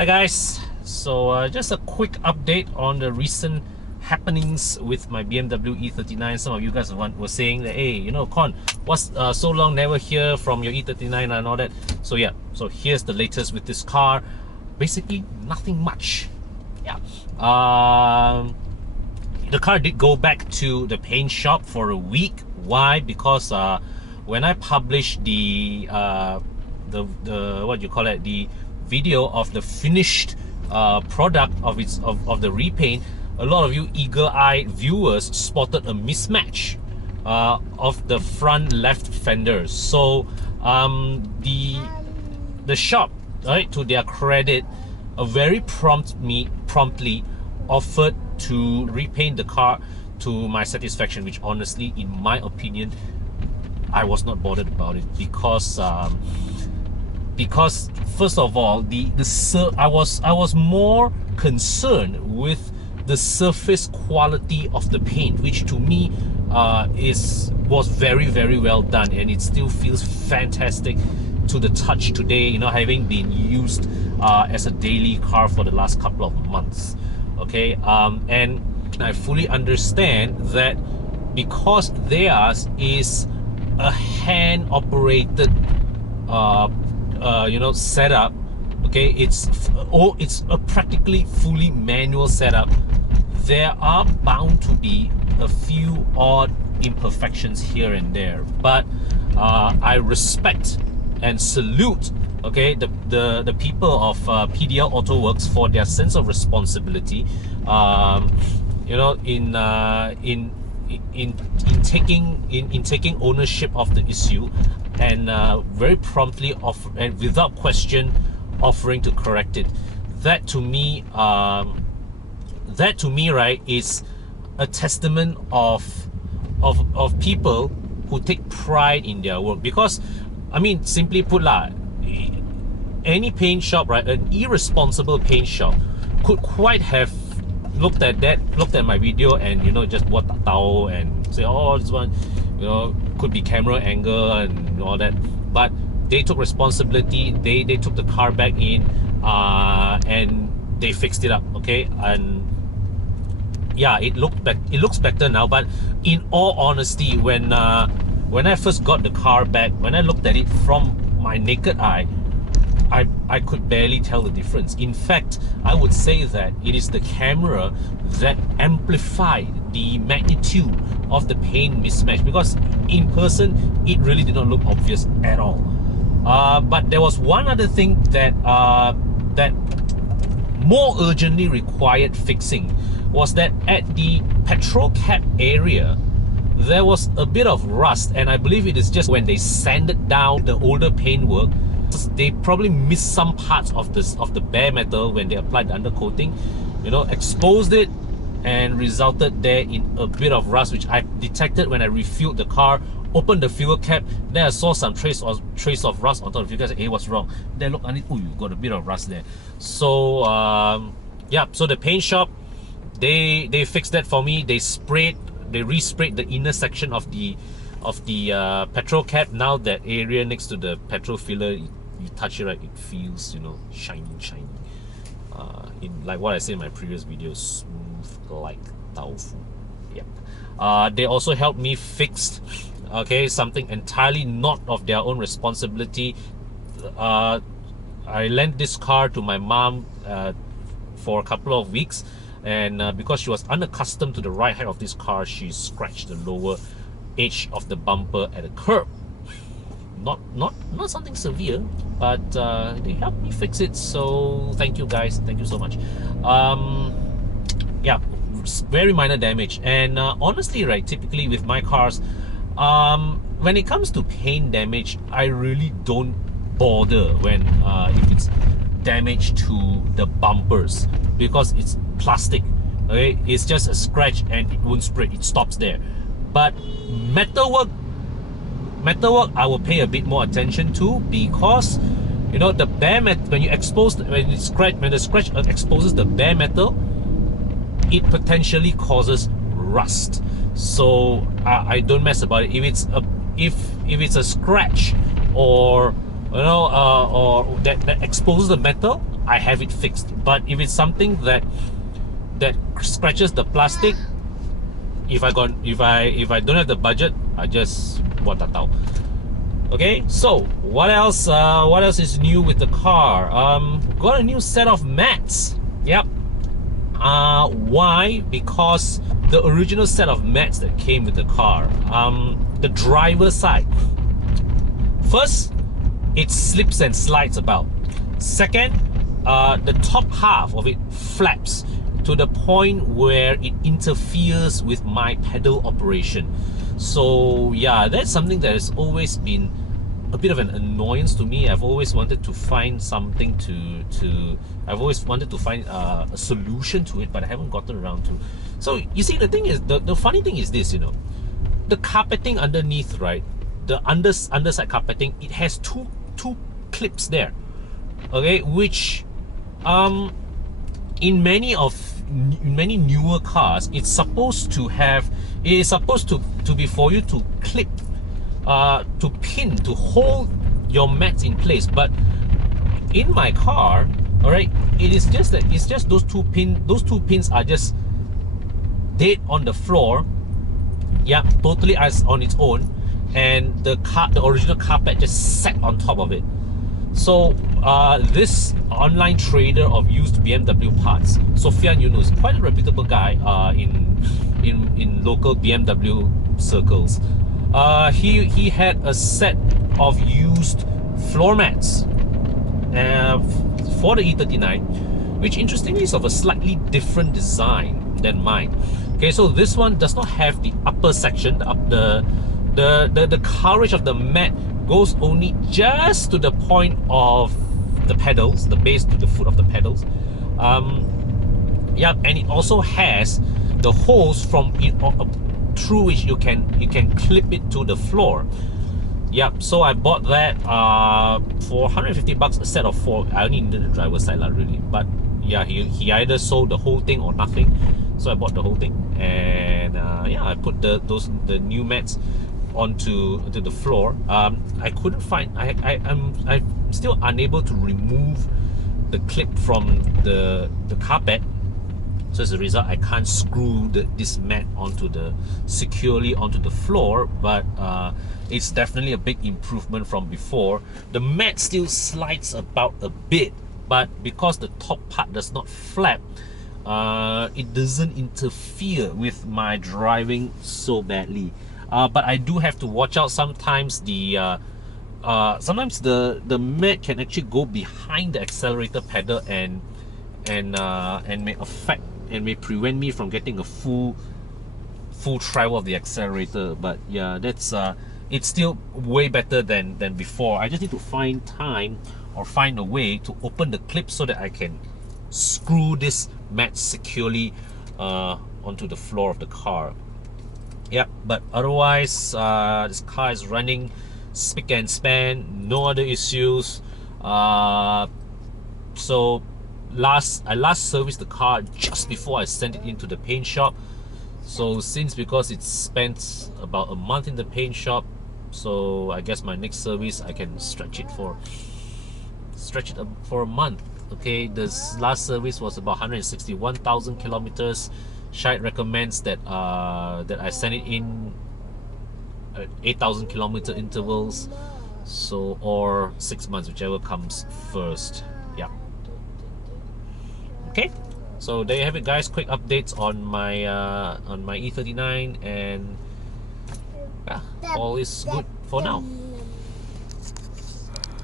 Hi guys, so just a quick update on the recent happenings with my BMW E39. Some of you guys were saying that, hey, you know, Con, what's so long never hear from your E39 and all that. So yeah, so here's the latest with this car. Basically nothing much. Yeah, the car did go back to the paint shop for a week. Why? Because when I published the what you call it, the video of the finished product of the repaint, a lot of you eagle-eyed viewers spotted a mismatch of the front left fenders. So the shop, right, to their credit, very promptly offered to repaint the car to my satisfaction, which honestly, in my opinion, I was not bothered about it because first of all, I was more concerned with the surface quality of the paint, which to me was very well done, and it still feels fantastic to the touch today, you know, having been used as a daily car for the last couple of months. Okay, and I fully understand that because theirs is a hand operated you know, setup. Okay, it's a practically fully manual setup. There are bound to be a few odd imperfections here and there, but I respect and salute, okay, the people of PDL Auto Works for their sense of responsibility, you know, in taking ownership of the issue, and very promptly and without question offering to correct it. That to me, right, is a testament of people who take pride in their work. Because, I mean, simply put lah, any paint shop, right, an irresponsible paint shop could quite have looked at my video and, you know, just what tao and say, oh, this one, you know, could be camera angle and all that. But they took responsibility. They took the car back in and they fixed it up. Okay, and yeah, it looks better now. But in all honesty, when I first got the car back, when I looked at it from my naked eye, I could barely tell the difference. In fact, I would say that it is the camera that amplified the magnitude of the paint mismatch, because in person it really did not look obvious at all. But there was one other thing that that more urgently required fixing, was that at the petrol cap area there was a bit of rust, and I believe it is just when they sanded down the older paintwork, they probably missed some parts of the bare metal when they applied the undercoating, you know, exposed it, and resulted there in a bit of rust, which I detected when I refueled the car, opened the fuel cap. Then I saw some trace of rust on top of the fuel cap. I said, hey, what's wrong? Then look, oh, you got a bit of rust there. So yeah, so the paint shop, they fixed that for me. They resprayed the inner section of the petrol cap. Now that area next to the petrol filler, you touch it, right, it feels, you know, shiny. In like what I said in my previous video, smooth like tofu. Yep. They also helped me fix, okay, something entirely not of their own responsibility. I lent this car to my mom for a couple of weeks, and because she was unaccustomed to the ride height of this car, she scratched the lower edge of the bumper at a curb. Not something severe, but they helped me fix it, so thank you guys, thank you so much. Yeah, very minor damage. And honestly, right, typically with my cars, when it comes to paint damage, I really don't bother when if it's damage to the bumpers, because it's plastic. Okay, it's just a scratch and it won't spread, it stops there. But metalwork, I will pay a bit more attention to, because, you know, the bare metal, when the scratch exposes the bare metal, it potentially causes rust. So I don't mess about it. If it's a scratch, or you know, or that exposes the metal, I have it fixed. But if it's something that scratches the plastic, if I don't have the budget, I just buat that out. Okay, so what else is new with the car? Got a new set of mats. Yep. Why? Because the original set of mats that came with the car, the driver's side, first, it slips and slides about. Second, the top half of it flaps to the point where it interferes with my pedal operation. So yeah, that's something that has always been a bit of an annoyance to me. I've always wanted to find something I've always wanted to find a solution to it, but I haven't gotten around to. So you see, the thing is, the funny thing is this, you know, the carpeting underneath, right, the underside carpeting, it has two clips there, okay, which in many newer cars, it is supposed to be for you to clip, to pin, to hold your mats in place. But in my car, all right, it's just those two pins are just dead on the floor. Yeah, totally as on its own, and the original carpet just sat on top of it. So this online trader of used BMW parts, Sofyan Yunus, quite a reputable guy in local BMW circles. He had a set of used floor mats for the E39, which interestingly is of a slightly different design than mine. Okay, so this one does not have the upper section. The coverage of the mat goes only just to the point of the pedals, the base to the foot of the pedals. Yeah, and it also has the holes from it through which you can clip it to the floor. Yep, so I bought that for 150 bucks, a set of 4. I only needed the driver's side really, but yeah, he either sold the whole thing or nothing, so I bought the whole thing. And yeah, I put the new mats onto the floor. I couldn't find, I'm still unable to remove the clip from the carpet. So as a result, I can't screw this mat securely onto the floor, but it's definitely a big improvement from before. The mat still slides about a bit, but because the top part does not flap, it doesn't interfere with my driving so badly. But I do have to watch out. Sometimes sometimes the mat can actually go behind the accelerator pedal and may affect and may prevent me from getting a full travel of the accelerator. But yeah, that's it's still way better than before. I just need to find time or find a way to open the clip so that I can screw this mat securely onto the floor of the car. Yep, but otherwise this car is running spick and span, no other issues. So I last serviced the car just before I sent it into the paint shop. So because it's spent about a month in the paint shop, so I guess my next service I can stretch it for a month. Okay, this last service was about 161,000 kilometers. Shite recommends that I send it in 8,000 kilometer intervals, so or 6 months, whichever comes first. Yeah. Okay, so there you have it, guys. Quick updates on my E39, and yeah, all is good for now.